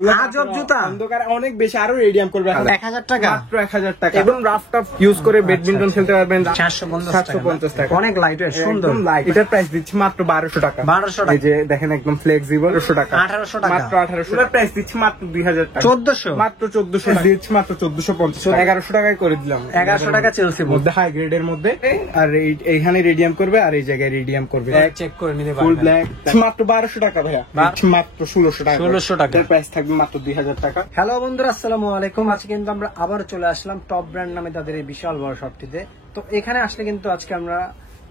আজব জুতা অন্ধকারে অনেক বেশি আরো রেডিয়াম করবে। 1000 টাকা, মাত্র 1000 টাকা। একদম রাফ টাফ ইউজ করে ব্যাডমিন্টন খেলতে পারবেন। 750 টাকা, অনেক লাইট ওয়েট, সুন্দর। এটার প্রাইস দিচ্ছি মাত্র 1200 টাকা। 1200 টাকা। এই যে দেখেন একদম ফ্লেক্সিবল। 1200 টাকা, 1800 টাকা, মাত্র 1800। এটার প্রাইস দিচ্ছি মাত্র 2000 টাকা। 1400, মাত্র 1400 দিচ্ছি, মাত্র 1450। 1100 টাকায় করে দিলাম। 1100 টাকা চেলসি মধ্যে হাই গ্রেডের মধ্যে। আর এইখানে রেডিয়াম করবে আর এই জায়গায় রেডিয়াম করবে। চেক করে নিতে ফুল পারবেন। ব্ল্যাক মাত্র 1200 টাকা ভাইয়া। মাত্র 1600 টাকা। 1600 টাকা। এর প্রাইস থাকবে মাত্র 2000 টাকা। হ্যালো বন্ধুরা, আসসালামু আলাইকুম। আজকে কিন্তু আমরা আবার চলে আসলাম টপ ব্র্যান্ড নামে তাদের এই বিশাল বড় শপটিতে। তো এখানে আসলে কিন্তু আজকে আমরা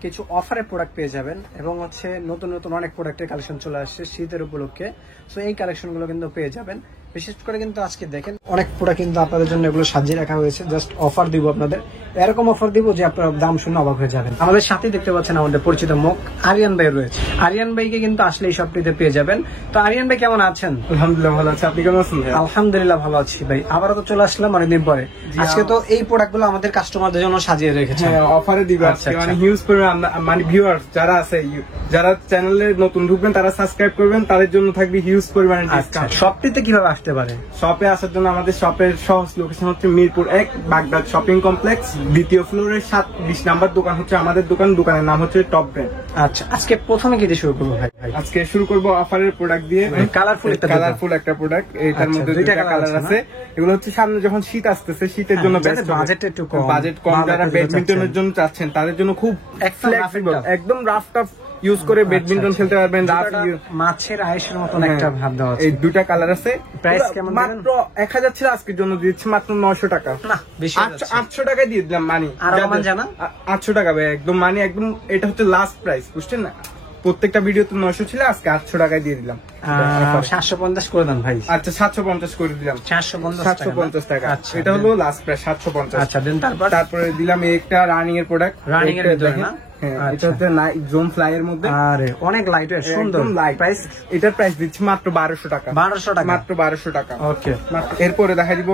কিছু অফারে প্রোডাক্ট পেয়ে যাবেন এবং হচ্ছে নতুন নতুন অনেক প্রোডাক্টের কালেকশন চলে আসছে শীতের উপলক্ষে। সো এই কালেকশন গুলো কিন্তু পেয়ে যাবেন। বিশেষ করে কিন্তু আজকে দেখেন অনেক প্রোডাক্ট কিন্তু আপনাদের জন্য এগুলো সাজিয়ে রাখা হয়েছে। জাস্ট অফার দিব আপনাদের, এরকম অফার দিব যে আপনারা দাম শুনে অবাক হয়ে যাবেন। আমাদের সাথে দেখতে পাচ্ছেন আমাদের পরিচিত মুখ আরিয়ান ভাই রয়েছে। আরিয়ান ভাইকে কিন্তু আসলে এই শপটিতে পেয়ে যাবেন। তো আরিয়ান ভাই কেমন আছেন? আলহামদুলিল্লাহ ভালো আছি, আপনি কেমন আছেন? আলহামদুলিল্লাহ ভালো আছি ভাই। আবারও তো চলে আসলাম অনেকদিন পরে। আজকে তো এই প্রোডাক্ট গুলো আমাদের কাস্টমারদের জন্য সাজিয়ে রেখেছেন। অফারে দিব আজকে, মানে হিউজ পরিমাণ, মানে ভিউয়ার্স যারা আছে, যারা চ্যানেলে নতুন ঢুকবেন তারা সাবস্ক্রাইব করবেন, তাদের জন্য থাকবে হিউজ পরিমাণে ডিসকাউন্ট। শপটিতে কিভাবে আসতে পারে? শপে আসার জন্য আমাদের শপের সহজ লোকেশন হচ্ছে মিরপুর 1 বাগদাদ শপিং কমপ্লেক্স, দ্বিতীয় ফ্লোরের 20 নাম্বার দোকান হচ্ছে আমাদের দোকান। দোকানের নাম হচ্ছে টপ ব্র্যান্ড। আচ্ছা, আজকে প্রথমে কি দিয়ে শুরু করবো ভাই? আজকে শুরু করবো অফারের প্রোডাক্ট দিয়ে। কালারফুল একটা প্রোডাক্ট, এটার মধ্যে দুইটা কালার আছে। এগুলো হচ্ছে সামনে যখন শীত আসতেছে, শীতের জন্য বাজেট কম, যারা ব্যাডমিন্টনের জন্য চাচ্ছেন তাদের জন্য খুব ফ্লেক্সিবল, একদম রাফ টাফ ইউজ করে ব্যাডমিন্টন খেলতে পারবেন। মাছের আয়েশের মতন একটা ভাব দেওয়া আছে। এই দুইটা কালার আছে। প্রাইস কেমন? মাত্র 1000 ছিল, আজকের জন্য দিচ্ছি মাত্র 900 টাকা। না, বেশি 800 টাকায় দিয়ে দিলাম। মানি আর কমান জানা 800 টাকা ভাই, একদম মানি একদম। এটা হচ্ছে লাস্ট প্রাইস, বুঝছেন না? প্রত্যেকটা ভিডিওতে 900 ছিল, আজকে 800 টাকায় দিয়ে দিলাম। 750 করে দেন ভাই। আচ্ছা 750 করে দিলাম। 750 টাকা। এটা হলো লাস্ট প্রাইস 750। আচ্ছা দেন। তারপরে দিলাম একটা রানিং এর প্রোডাক্ট। রানিং এর ভিতরে না? এটা হচ্ছে জোন ফ্লাই এর মধ্যে। আরে অনেক লাইট ওয়েট, সুন্দর। প্রাইস, এটার প্রাইস দিচ্ছি মাত্র 1200 টাকা। 1200 টাকা, মাত্র 1200 টাকা। ওকে। এরপরে দেখা দিব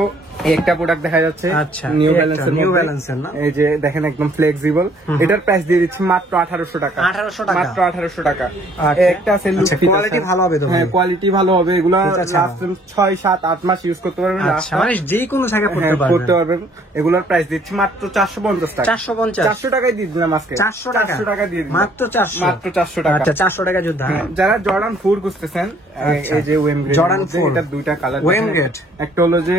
একটা প্রোডাক্ট দেখা যাচ্ছে। আচ্ছা, নিউ ব্যালেন্সের না? এই যে দেখেন একদম ফ্লেক্সিবল। এটার প্রাইস দিয়ে দিচ্ছি মাত্র 1800 টাকা। 1800 টাকা, মাত্র 1800 টাকা। একটা আছে কোয়ালিটি ভালো হবে তো? হ্যাঁ, কোয়ালিটি ভালো হবে। এগুলা 6, 7, 8 মাস ইউজ করতে পারবেন। আচ্ছা, মানে যে কোনো জায়গায় পড়তে পারবেন। এগুলোর প্রাইস দিচ্ছি মাত্র 450 টাকা। 450 টাকায় দিয়ে দিলাম আজকে। 400 টাকা দিয়ে দিলাম। মাত্র 400 টাকা। আচ্ছা, 400 টাকা জুতা। যারা জর্ডান 4 খুঁজতেছেন, এই যে ওয়েম গ্রেড জর্ডান 4, এটা দুইটা কালার। ওয়েম গ্রেড, একটা হলো যে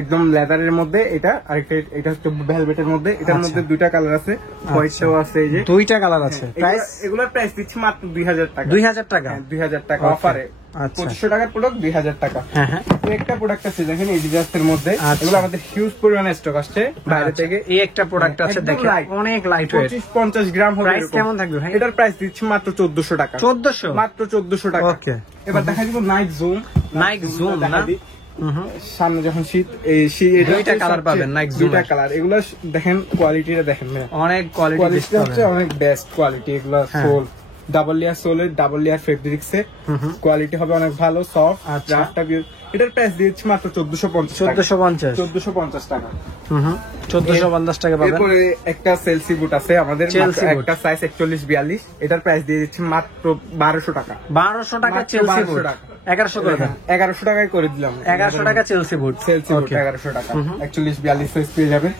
একদম লেদারের মধ্যে এটা, আরেকটা এটা হচ্ছে ভেলভেটের মধ্যে। এটার মধ্যে দুইটা কালার আছে, হোয়াইটও আছে। এই যে দুইটা কালার আছে। প্রাইস, এগুলোর প্রাইস দিচ্ছি মাত্র 2000 টাকা। 2000 টাকা, 2000 টাকা অফারে। 2500 টাকার প্রোডাক্ট 2000 টাকা। একটা প্রোডাক্ট আছে দেখেন এডিডাসের মধ্যে। এগুলো আমাদের হিউজ পরিমাণে স্টক আসছে বাইরে থেকে। এই একটা প্রোডাক্ট আছে দেখেন, অনেক লাইট ওয়েট, 25-50 গ্রাম হবে। প্রাইস কেমন থাকবে ভাই? এটার প্রাইস দিচ্ছি মাত্র 1400 টাকা। 1400, মাত্র 1400 টাকা। ওকে। এবার দেখা দিব নাইক জুম না? সামনে যখন শীত, এই দুইটা কালার পাবেন নাইক জুম। দুইটা কালার। এগুলো দেখেন কোয়ালিটিটা দেখেন, অনেক কোয়ালিটি হচ্ছে অনেক বেস্ট কোয়ালিটি। এগুলো সোল ডাবল লেয়ার, সোলের ডাবল লেয়ার ফেব্রিক্স এর কোয়ালিটি হবে অনেক ভালো, সফট। এটার প্রাইস দিচ্ছি মাত্র 1450 টাকা। 1450 টাকা পাবেন। এরপরে একটা চেলসি বুট আছে আমাদের, একটা সাইজ 41-42। এটার প্রাইস দিয়ে দিচ্ছি মাত্র 1200 টাকা। 1200 টাকা চেলসি বুট। 1100 করে দেন। 1100 টাকায় করে দিলাম। 1100 টাকা চেলসি বুট। 1100 টাকা। 41-42 সাইজ পেয়ে যাবেন।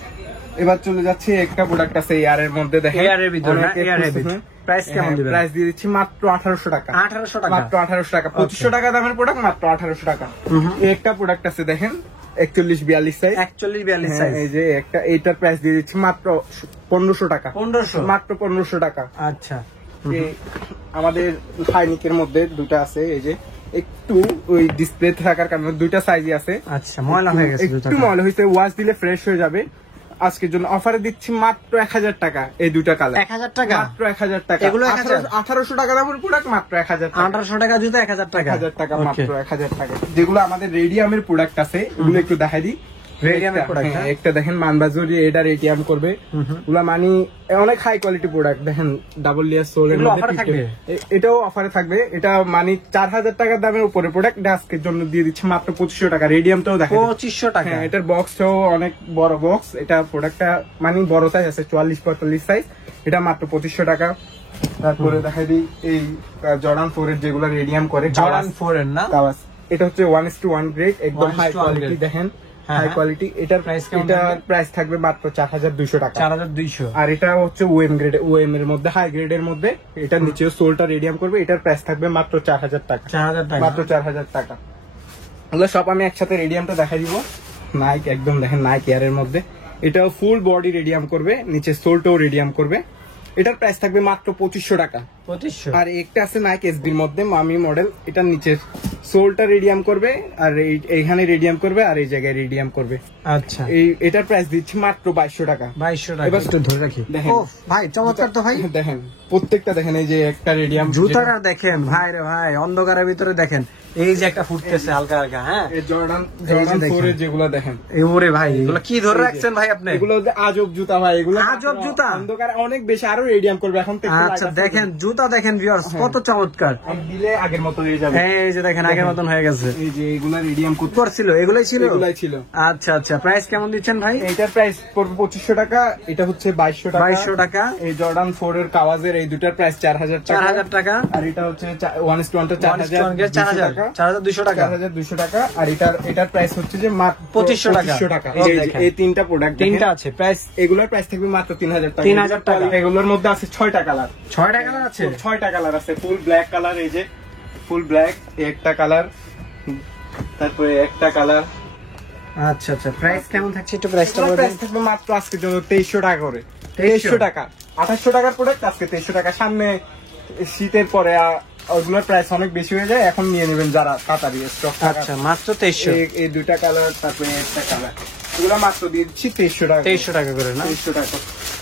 এবার চলে যাচ্ছে একটা প্রোডাক্ট আছে এয়ার এর মধ্যে, দেখেন এয়ার এর ভিতরে না? এয়ার এর ভিতরে প্রাইস কেমন দিবেন? প্রাইস দিয়ে দিচ্ছি মাত্র 1800 টাকা। 1800 টাকা, মাত্র 1800 টাকা। 2500 টাকা দামের প্রোডাক্ট, মাত্র 1800 টাকা। একটা প্রোডাক্ট আছে দেখেন 41-42 সাইজ। 41-42 সাইজ। এই যে একটা, এইটার প্রাইস দিয়ে দিচ্ছি মাত্র 1500 টাকা। 1500, মাত্র 1500 টাকা। আচ্ছা। আমাদের হাইনিকের মধ্যে দুটো আছে, এই যে একটু ওই ডিসপ্লে থাকার কারণে দুইটা সাইজই আছে। আচ্ছা, ময়লা হয়ে গেছে, একটু ময়লা হয়েছে, ওয়াশ দিলে ফ্রেশ হয়ে যাবে। আজকের জন্য অফারে দিচ্ছি মাত্র 1000 টাকা। এই দুইটা কালার 1000 টাকা, মাত্র 1000 টাকা। এগুলো 1800 টাকা দামের প্রোডাক্ট, মাত্র 1000 টাকা। 1800 টাকা জুতা 1000 টাকা। 1000 টাকা, মাত্র 1000 টাকা। যেগুলো আমাদের রেডিয়ামের প্রোডাক্ট আছে, এগুলো একটু দেখাই দিই। রেডিয়ামের প্রোডাক্ট একটা দেখেন মানবাজুরি, এটা রেডিয়াম করবে। ওগুলা মানে অনেক হাই কোয়ালিটি প্রোডাক্ট। দেখেন ডাবল লেয়ার সোলের মধ্যে, এটাও অফারে থাকবে। এটা মানে 4000 টাকার দামের উপরে প্রোডাক্ট। আজকের জন্য দিয়ে দিচ্ছে মাত্র 2500 টাকা। রেডিয়ামটাও দেখেন 2500 টাকা। এটার বক্সটাও অনেক বড় বক্স। এটা প্রোডাক্টটা মানে বড় সাইজ আছে, 44-45 সাইজ। এটা মাত্র 2500 টাকা। তারপরে দেখাই দিই এই জর্ডান 4 এর যেগুলো রেডিয়াম করে, জর্ডান 4 এর না? এটা হচ্ছে 1:1 গ্রেড, একদম 1:1 হাই কোয়ালিটি grade। দেখেন, হ্যাঁ, হাই হ্যাঁ। কোয়ালিটি। এটার Price কেমন এটার থাকবে? প্রাইস থাকবে মাত্র 4200 টাকা। 4200। আর এটা হচ্ছে ওএম গ্রেড, ওএম এর মধ্যে হাই গ্রেডের মধ্যে, এটা নিচে সোলটা রেডিয়াম করবে, এটার প্রাইস থাকবে মাত্র 4000 টাকা। 4000 টাকা। মাত্র 4000 টাকা। এগুলো সব আমি একসাথে রেডিয়ামটা দেখাই দিব। নাইক একদম দেখেন, নাইক এয়ারের মধ্যে, এটাও ফুল বডি রেডিয়াম করবে, নিচে সোলটাও রেডিয়াম করবে। এটার প্রাইস থাকবে মাত্র 2500 টাকা। 2500। আর একটা আছে নাইক এসবির মধ্যে মামি মডেল, এটার নিচে সোলটা রেডিয়াম করবে, আর এইখানে রেডিয়াম করবে, আর এই জায়গায় রেডিয়াম করবে। আচ্ছা, এটার প্রাইস দিচ্ছি মাত্র 2200 টাকা। 2200 টাকা। এবার একটু ধরে রাখি। দেখেন। ও ভাই চমৎকার তো ভাই। দেখেন প্রত্যেকটা, দেখেন এই যে একটা রেডিয়াম জুতাটা দেখেন ভাই রে ভাই, অন্ধকারের ভিতরে দেখেন এই যে একটা ফুটতেছে হালকা হালকা। হ্যাঁ, জর্ডান এই যে দেখেন। 4 এর যেগুলো দেখেন, ওরে ভাই এগুলো কি ধরে রাখছেন ভাই আপনি? এগুলো হচ্ছে আজব জুতা ভাই, এগুলো আজব জুতা? অন্ধকার অনেক বেশি আরো রেডিয়াম করবে। এখন তো একটু আচ্ছা light আছে। দেখেন জুতা দেখেন ভিউয়ার্স, কত চমৎকার। আমি দিলে আগের মতো হয়ে যাবে। হ্যাঁ এই যে দেখেন আগের মতন হয়ে গেছে। এই যে এগুলা রেডিয়াম করতে করছিল এগুলাই ছিল। এগুলাই ছিল। আচ্ছা আচ্ছা, প্রাইস কেমন দিচ্ছেন ভাই? এইটার প্রাইস পড়বে 2500 টাকা, এটা হচ্ছে 2200 টাকা। 2200 টাকা। এই জর্ডান 4 এর কাওয়াজের এই দুটার প্রাইস 4000 টাকা। 4000 টাকা। আর এটা হচ্ছে 1:1 টা 4000 4000 4200 টাকা। 4200 টাকা। আর এটার প্রাইস হচ্ছে যে মাত্র 2500 টাকা। 2500 টাকা। এই এই যে দেখেন। এই তিনটা প্রোডাক্ট তিনটা আছে, প্রাইস এগুলোর প্রাইস থাকবে মাত্র 3000 টাকা। 3000 টাকা। এগুলোর মধ্যে আছে 6টা কালার। 6টা কালার আছে। 6টা কালার আছে। ফুল ব্ল্যাক কালার, এই যে ফুল ব্ল্যাক একটা কালার, তারপরে একটা কালার। আচ্ছা আচ্ছা, প্রাইস কেমন থাকছে একটু প্রাইসটা এগুলোর বলে প্রাইস দিন। থাকবে মাত্র আজকের জন্য 2300 টাকা করে। 2300 টাকা। 2800 টাকার প্রোডাক্ট আজকে 2300 টাকা। সামনে শীতের পরে ওগুলোর প্রাইস অনেক বেশি হয়ে যায়, এখন নিয়ে নেবেন যারা তাড়াতাড়ি স্টক। আচ্ছা মাত্র 2300। এই দুইটা কালার, তারপরে একটা কালার, এগুলো মাত্র দিয়ে দিচ্ছি 2300 টাকা। 2300 টাকা করে না? 2300 টাকা।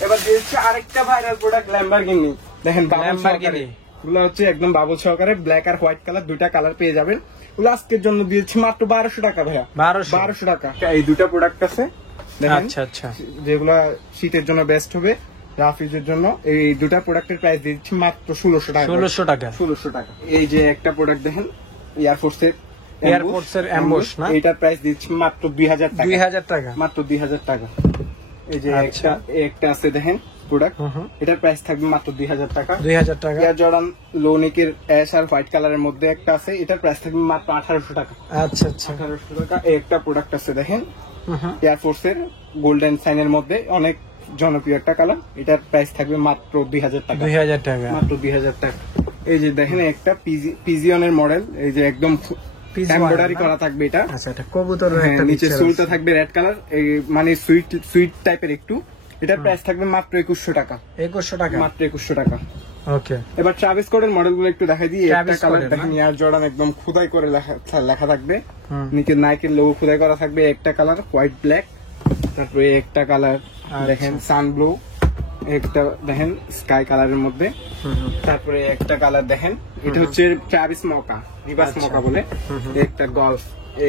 এবার দিয়ে দিচ্ছি আরেকটা ভাইরাল প্রোডাক্ট, ল্যাম্বরগিনি। দেখেন ল্যাম্বরগিনি। এগুলো হচ্ছে একদম বাবল সহকারে, ব্ল্যাক আর হোয়াইট কালার, দুইটা কালার পেয়ে যাবেন। এগুলো আজকের জন্য দিয়েছি মাত্র 1200 টাকা ভাইয়া। 1200 টাকা। এই দুটা প্রোডাক্ট আছে দেখেন, আচ্ছা আচ্ছা, যেগুলো শীতের জন্য বেস্ট হবে, রাফ ইউজের জন্য। এই দুটা প্রোডাক্টের প্রাইস দিচ্ছি মাত্র 1600 টাকা। 1600 টাকা। 1600 টাকা। এই যে একটা প্রোডাক্ট দেখেন, এয়ারফোর্সের অ্যাম্বুশ না? এটার প্রাইস দিচ্ছি মাত্র 2000 টাকা। 2000 টাকা। মাত্র 2000 টাকা। এই যে আচ্ছা। একটা আছে দেখেন প্রোডাক্ট, হুম। এটার প্রাইস থাকবে মাত্র 2000 টাকা। 2000 টাকা। এয়ার জর্ডান লো নেকের অ্যাশ আর হোয়াইট কালারের মধ্যে একটা আছে, এটার প্রাইস থাকবে মাত্র 1800 টাকা। আচ্ছা আচ্ছা। 1800 টাকা। এই একটা প্রোডাক্ট আছে দেখেন, হুম। এয়ারফোর্সের গোল্ডেন সাইনের মধ্যে অনেক জনপ্রিয় একটা কালার, এটার প্রাইস থাকবে মাত্র 2000 টাকা। 2000 টাকা। মাত্র 2000 টাকা। এই যে দেখেন একটা পিজিয়নের মডেল, এই যে একদম Pigeon এমব্রয়ডারি না? করা থাকবে এটা। আচ্ছা, এটা কবুতরের হ্যাঁ, একটা নিচে picture সুলটা আছে। থাকবে রেড কালার, মানে সুইট টাইপের একটু। এটার প্রাইস থাকবে মাত্র 2100 টাকা। 2100 টাকা। মাত্র 2100 টাকা। ওকে। এবার ট্রাভিস স্কটের মডেলগুলো একটু দেখাই দিই। একটা ট্রাভিস কালার স্কটের দেখেন, না? এয়ার জর্ডান একদম খোদাই করে লেখা থাকবে, হুম। নিচে নাইকের লোগো খোদাই করা থাকবে। একটা কালার হোয়াইট ব্ল্যাক, তারপরে একটা কালার দেখেন সান ব্লু, একটা দেখেন স্কাই কালারের মধ্যে, তারপরে একটা কালার দেখেন এটা হচ্ছে ট্রাভিস মকা, রিভার্স আচ্ছা। মকা বলে, একটা গলফ।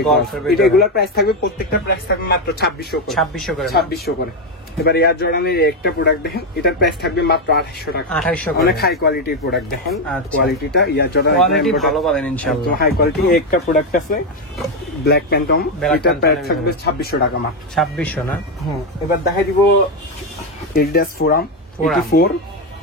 গল্ফের ভিতরে। এগুলোর প্রাইস থাকবে, প্রত্যেকটা প্রাইস থাকবে মাত্র 2600 করে। 2600 করে না? 2600 করে। এবার এয়ার জর্ডানের একটা প্রোডাক্ট দেখেন, এটার প্রাইস থাকবে মাত্র 2800 টাকা। 2800 করে। অনেক হাই কোয়ালিটির প্রোডাক্ট দেখেন, আচ্ছা। কোয়ালিটিটা ইয়ার জর্ডান কোয়ালিটি ভালো পাবেন ইনশাআল্লাহ। High quality. একটা প্রোডাক্ট আছে ব্ল্যাক প্যান্টম, Black এটার প্রাইস Phantom থাকবে এর 2600 টাকা মাত্র। 2600 না? এবার দেখাই দিব Adidas forum Forum। 84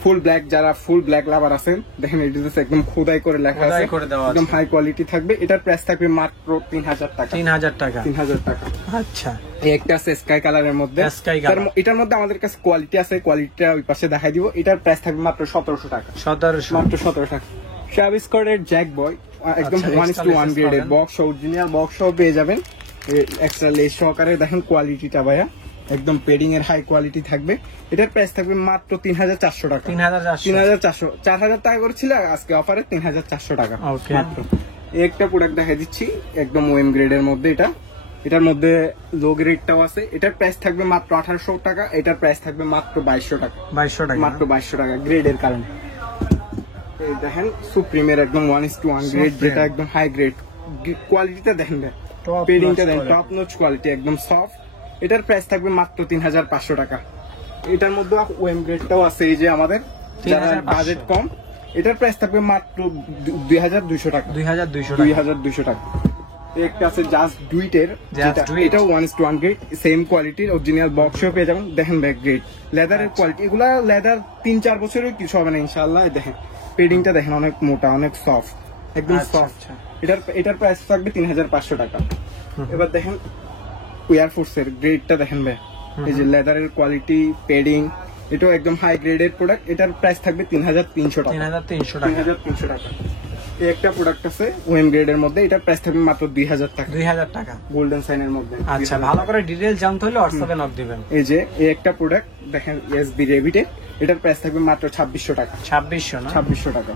full black, যারা ফুল ব্ল্যাক লাভার আছেন দেখেন, এডিডাস একদম খোদাই করে লেখা খোদাই আছে, করে দেওয়া আছে। একদম হাই কোয়ালিটি থাকবে। এটার প্রাইস থাকবে মাত্র 3000 টাকা। 3000 টাকা। 3000 টাকা। আচ্ছা। এই একটা আছে স্কাই কালারের মধ্যে, Sky color। এটার মধ্যে আমাদের কাছে কোয়ালিটি আছে, কোয়ালিটিটা ওই পাশে দেখাই দিব। এটার প্রাইস থাকবে মাত্র 1700 টাকা। 1700। মাত্র 17 টাকা। ট্রাভিস স্কটের জ্যাক বয় একদম আচ্ছা, 1:1 extra গ্রেডের laces বক্স, অরিজিনাল বক্স সহ পেয়ে যাবেন, এক্সট্রা লেস সহকারে। দেখেন কোয়ালিটিটা ভাইয়া, একদম পেডিং এর হাই কোয়ালিটি থাকবে। এটার প্রাইস থাকবে মাত্র 3400 টাকা। 3400। 3400, 4000 টাকা করেছিল আজকে অফারে 3400 টাকা Okay। মাত্র। এই একটা প্রোডাক্ট দেখাই দিচ্ছি একদম ওএম গ্রেডের মধ্যে, এটার মধ্যে লো গ্রেডটাও আছে। এটার প্রাইস থাকবে মাত্র 1800 টাকা। এটার প্রাইস থাকবে মাত্র 2200 টাকা। 2200 টাকা। মাত্র 2200 টাকা গ্রেডের কারণে। এই দেখেন সুপ্রিমের একদম 1:1 গ্রেড, Supreme। যেটা একদম হাই গ্রেড। কোয়ালিটিটা দেখেন, Top পেডিংটা notch দেখেন, quality। টপ নোচ কোয়ালিটি, একদম সফট। এটার প্রাইস থাকবে মাত্র 3500 টাকা। এটার মধ্যে ওএম গ্রেডটাও আছে, এই যে আমাদের যারা 3500 বাজেট কম, এটার প্রাইস থাকবে মাত্র 2200 টাকা। 2200 টাকা। 2200 টাকা। একটা আছে জাস্ট ডুইটের, Just Do It। এটাও 1:1 গ্রেড, সেম কোয়ালিটির, অরিজিনাল বক্সও পেয়ে যাবেন। দেখেন ব্যাক গ্রেড, লেদারের কোয়ালিটি, এগুলা লেদার 3-4 বছরের কিছু হবে না ইনশাআল্লাহ। দেখেন পেডিংটা দেখেন, অনেক মোটা, অনেক সফট, একদম আচ্ছা, সফট। আচ্ছা। এটার প্রাইস থাকবে 3500 টাকা। এবার দেখেন এয়ার ফোর্সের গ্রেডটা দেখেন ভাই, এই যে লেদারের কোয়ালিটি, পেডিং, এটাও একদম হাই গ্রেডের প্রোডাক্ট। এটার প্রাইস থাকবে 3300 টাকা। 3300 টাকা। 3300 টাকা। এই একটা প্রোডাক্ট আছে ওএম গ্রেডের মধ্যে, এটার প্রাইস থাকবে মাত্র 2000 টাকা। 2000 টাকা। গোল্ডেন সাইনের মধ্যে। আচ্ছা, ভালো করে ডিটেইল জানতে হলে হোয়াটসঅ্যাপে নক দিবেন। এই যে এই একটা প্রোডাক্ট দেখেন এসবি রেভিটে, এটার প্রাইস থাকবে মাত্র 2600 টাকা। 2600 না? 2600 টাকা।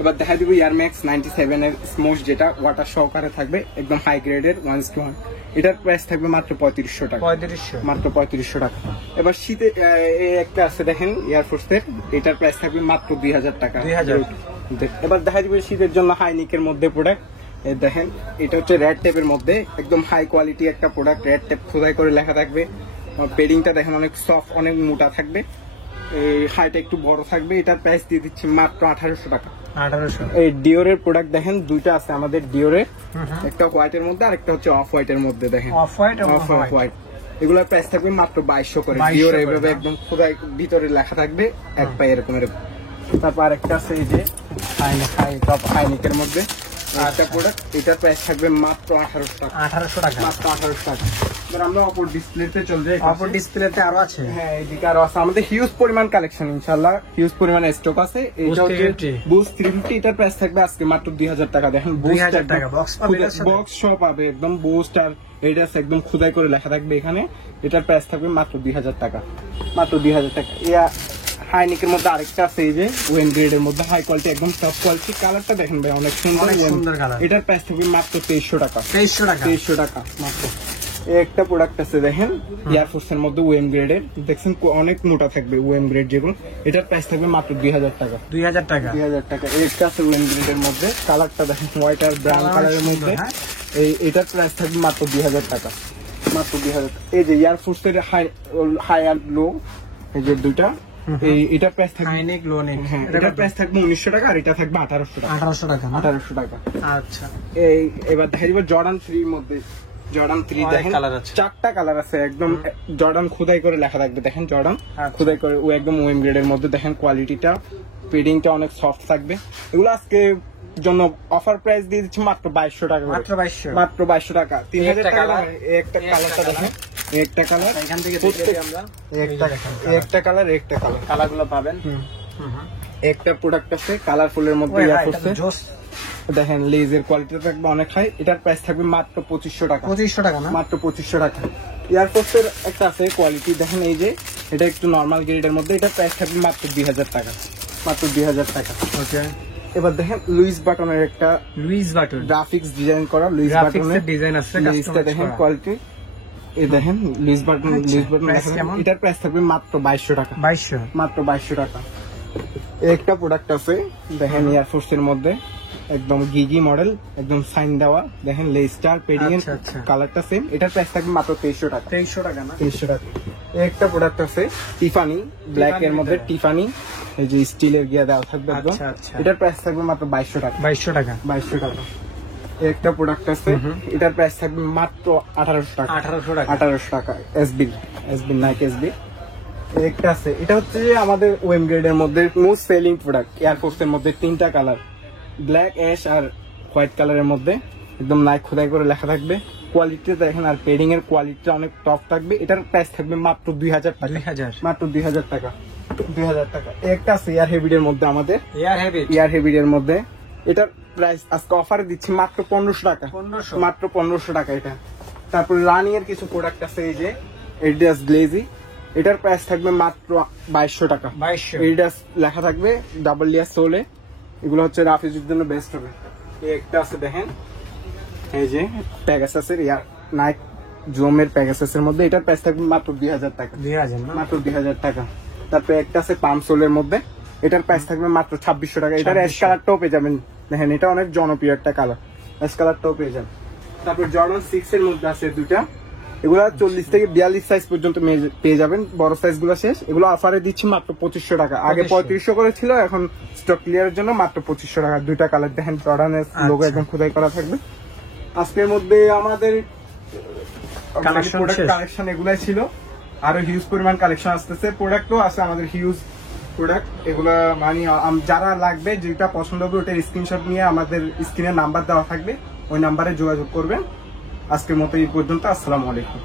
এবার দেখা দিব এয়ারম্যাক্স 97 এর স্মোশ, যেটা ওয়াটার সহকারে থাকবে, একদম হাই গ্রেডের 1:1। এটার প্রাইস থাকবে মাত্র 3500 টাকা। 3500 মাত্র 3500 টাকা। এবার শীতে এই একটা আছে দেখেন এয়ারফোর্সের, এটার প্রাইস থাকবে মাত্র 2000 টাকা। 2000। এবার দেখা যাবে শীতের জন্য হাইনিকের মধ্যে প্রোডাক্ট, দেখেন এটা হচ্ছে রেড টেপের মধ্যে, একদম হাই কোয়ালিটি একটা প্রোডাক্ট। রেড টেপ খোদাই করে লেখা থাকবে, পেডিংটা দেখেন অনেক সফট, অনেক মোটা থাকবে, এই হাইটা একটু বড় থাকবে। এটার প্রাইস দিয়ে দিচ্ছি মাত্র 1800 টাকা। 1800। এই ডিওরের প্রোডাক্ট দেখেন দুইটা আছে আমাদের ডিওরের, একটা হোয়াইটের মধ্যে আর একটা হচ্ছে অফ হোয়াইটের মধ্যে। দেখেন অফ হোয়াইট এবং অফ হোয়াইট, এগুলোর প্রাইস থাকবে মাত্র 2200 করে। 2200 ডিওর করে, এইভাবে না? একদম খোদাই ভিতরে লেখা থাকবে এক পায়ে এরকম এরকম। তারপর আরেকটা আছে এই যে টপ হাইনিকের মধ্যে একটা প্রোডাক্ট, এটার প্রাইস থাকবে মাত্র 1800 টাকা। 1800 টাকা। মাত্র 1800 টাকা। এবার আমরা অপর ডিসপ্লেতে চলে যাই। অপর ডিসপ্লেতে আরো আছে? হ্যাঁ, এদিকে আরো আছে আমাদের হিউজ পরিমাণ কালেকশন, ইনশাআল্লাহ হিউজ পরিমাণ স্টক আছে। এটা হচ্ছে বুস্ট 350, এটার প্রাইস থাকবে আজকে মাত্র 2000 টাকা। দেখেন 2000 টাকা বক্স পাবে, বক্স সহ পাবে, একদম বুস্ট আর এটা একদম খোদাই করে লেখা থাকবে এখানে। এটার প্রাইস থাকবে মাত্র 2000 টাকা। মাত্র 2000 টাকা। ইয়া হাইনিকের মধ্যে আরেকটা আছে এই যে ওয়েন গ্রেডের মধ্যে হাই কোয়ালিটি, একদম টপ কোয়ালিটি। কালারটা দেখেন ভাই অনেক সুন্দর, অনেক সুন্দর কালার। এটার প্রাইস থাকবে মাত্র 2300 টাকা। 2300 টাকা। 2300 টাকা মাত্র। এই একটা প্রোডাক্ট আছে দেখেন এয়ারফোর্স এর মধ্যে ওএম গ্রেডের, দেখছেন অনেক মোটা থাকবে ওএম গ্রেড যেগুলো। এটার প্রাইস থাকবে মাত্র 2000 টাকা। 2000 টাকা। 2000 টাকা। এই একটা আছে ওএম গ্রেডের মধ্যে, কালারটা দেখেন হোয়াইট আর ব্রাউন কালারের মধ্যে। হ্যাঁ। এটার প্রাইস থাকবে মাত্র 2000 টাকা। মাত্র 2000। এই যে এয়ারফোর্স এর হাই আর লো, এই যে দুইটা, এটার প্রাইস থাকবে হাইনেক লো নেক। হ্যাঁ, এটার প্রাইস থাকবে 1900 টাকা আর এটা থাকবে 1800 টাকা। 1800 টাকা না? 1800 টাকা। আচ্ছা। এবার দেখা যাবে জর্ডান 3 এর মধ্যে। জর্ডান 3 দেখেন কালার আছে, 4টা কালার আছে, একদম জর্ডান খোদাই করে লেখা থাকবে। দেখেন জর্ডান খোদাই করে, ও একদম ওএম গ্রেডের মধ্যে। দেখেন কোয়ালিটিটা, পেডিংটা অনেক সফট থাকবে। এগুলো আজকে জন্য অফার প্রাইস দিয়ে দিচ্ছি মাত্র 2200 টাকা। মাত্র 2200। মাত্র 2200 টাকা। 3000 টাকা। একটা কালারটা দেখেন, একটা কালার এখান থেকে দেখে আমরা একটা কালার, একটা কালার, কালারগুলো পাবেন। একটা প্রোডাক্ট আছে কালারফুলের মধ্যে জোস। দেখেন লেজের কোয়ালিটি থাকবে অনেক হাই। এটার প্রাইস থাকবে মাত্র 2500 টাকা। 2500 টাকা না? মাত্র 2500 টাকা। এয়ারফোর্সের একটা আছে কোয়ালিটি দেখেন, এই যে এটা একটু নরমাল গ্রেডের মধ্যে, এটার প্রাইস থাকবে মাত্র 2000 টাকা। মাত্র 2000 টাকা। ওকে। এবার দেখেন লুইস বাটনের একটা লুইস বাটন গ্রাফিক্স ডিজাইন করা, লুইস বাটনের ডিজাইন আছে, লুইসটা দেখেন কোয়ালিটি। এই দেখেন লুইস বাটন, লুইস বাটন কেমন? এটার প্রাইস থাকবে মাত্র 2200 টাকা। 2200। মাত্র 2200 টাকা। একটা প্রোডাক্ট আছে দেখেন এয়ারফোর্স এর মধ্যে, একদম গিগি মডেল, একদম সাইন দেওয়া। দেখেন লেস্টার পেডিং এর কালারটা সেম। এটার প্রাইস থাকবে মাত্র 2300 টাকা। 2300 টাকা না? 2300 টাকা। একটা প্রোডাক্ট আছে টিফানি ব্ল্যাক এর মধ্যে, টিফানি এই যে স্টিলের গিয়া দেওয়া থাকবে একদম। এটার প্রাইস থাকবে মাত্র 2200 টাকা। 2200 টাকা। 2200 টাকা। একটা প্রোডাক্ট আছে, এটার প্রাইস থাকবে মাত্র 1800 টাকা। 1800 টাকা। 1800 টাকা। SB Nike SB. একটা আছে, এটা হচ্ছে যে আমাদের ওএম গ্রেডের মধ্যে মোস্ট সেলিং প্রোডাক্ট। এয়ারফোর্স এর মধ্যে 3টা কালার, ব্ল্যাক, অ্যাশ আর হোয়াইট কালারের মধ্যে, একদম নাইক খোদাই করে লেখা থাকবে। কোয়ালিটিটা দেখেন আর পেডিং এর কোয়ালিটিটা অনেক টপ থাকবে। এটার প্রাইস থাকবে মাত্র 2000 টাকা। 2000। মাত্র 2000 টাকা। 2000 টাকা। একটা আছে এয়ার হেভিড এর মধ্যে আমাদের, এয়ার হেভিড এর মধ্যে, এটার প্রাইস আজকে অফারে দিচ্ছি মাত্র 1500 টাকা। 1500 মাত্র 1500 টাকা এটা। তারপর রানি এর কিছু প্রোডাক্ট আছে, এই যে এডিডাস গ্লেজি, এটার প্রাইস থাকবে মাত্র 2200 টাকা। 2200। এডিডাস লেখা থাকবে ডাবল লেয়ার সোলে। এগুলো হচ্ছে রাফ ইউজের জন্য বেস্ট হবে। এই একটা আছে দেখেন, এই যে প্যাগাসাসের নাইক জোমের প্যাগাসাসের মধ্যে, এটার প্রাইস থাকবে মাত্র 2000 টাকা। 2000 না? মাত্র 2000 টাকা। তারপর একটা আছে পাম সোলের মধ্যে, এটার প্রাইস থাকবে মাত্র 2600 টাকা। এটার অ্যাশ কালারটাও পেয়ে যাবেন। দেখেন এটা অনেক জনপ্রিয় একটা কালার, অ্যাশ কালারটাও পেয়ে যাবেন। তারপর জর্ডান 6 এর মধ্যে আছে দুইটা, এগুলা 40 থেকে 42 সাইজ পর্যন্ত পেয়ে যাবেন। বড় সাইজ গুলো শেষ। এগুলো অফারে দিচ্ছি মাত্র 2500 টাকা। আগে 3500 করে ছিল, এখন স্টক ক্লিয়ারের জন্য মাত্র 2500 টাকা। দুইটা কালার দেখেন, জর্ডানের লোগো একদম খোদাই করা থাকবে। আজকের মধ্যে আমাদের কালেকশন এগুলাই ছিল। আরো হিউজ পরিমাণ কালেকশন আসতেছে, প্রোডাক্টও আছে আমাদের হিউজ প্রোডাক্ট এগুলা মানে যারা লাগবে যেটা পছন্দ হবে ওটার স্ক্রিনশট নিয়ে আমাদের স্ক্রিনে নাম্বার দেওয়া থাকবে, ওই নাম্বারে যোগাযোগ করবেন। আজকের মতো এই পর্যন্ত, আসসালামু আলাইকুম।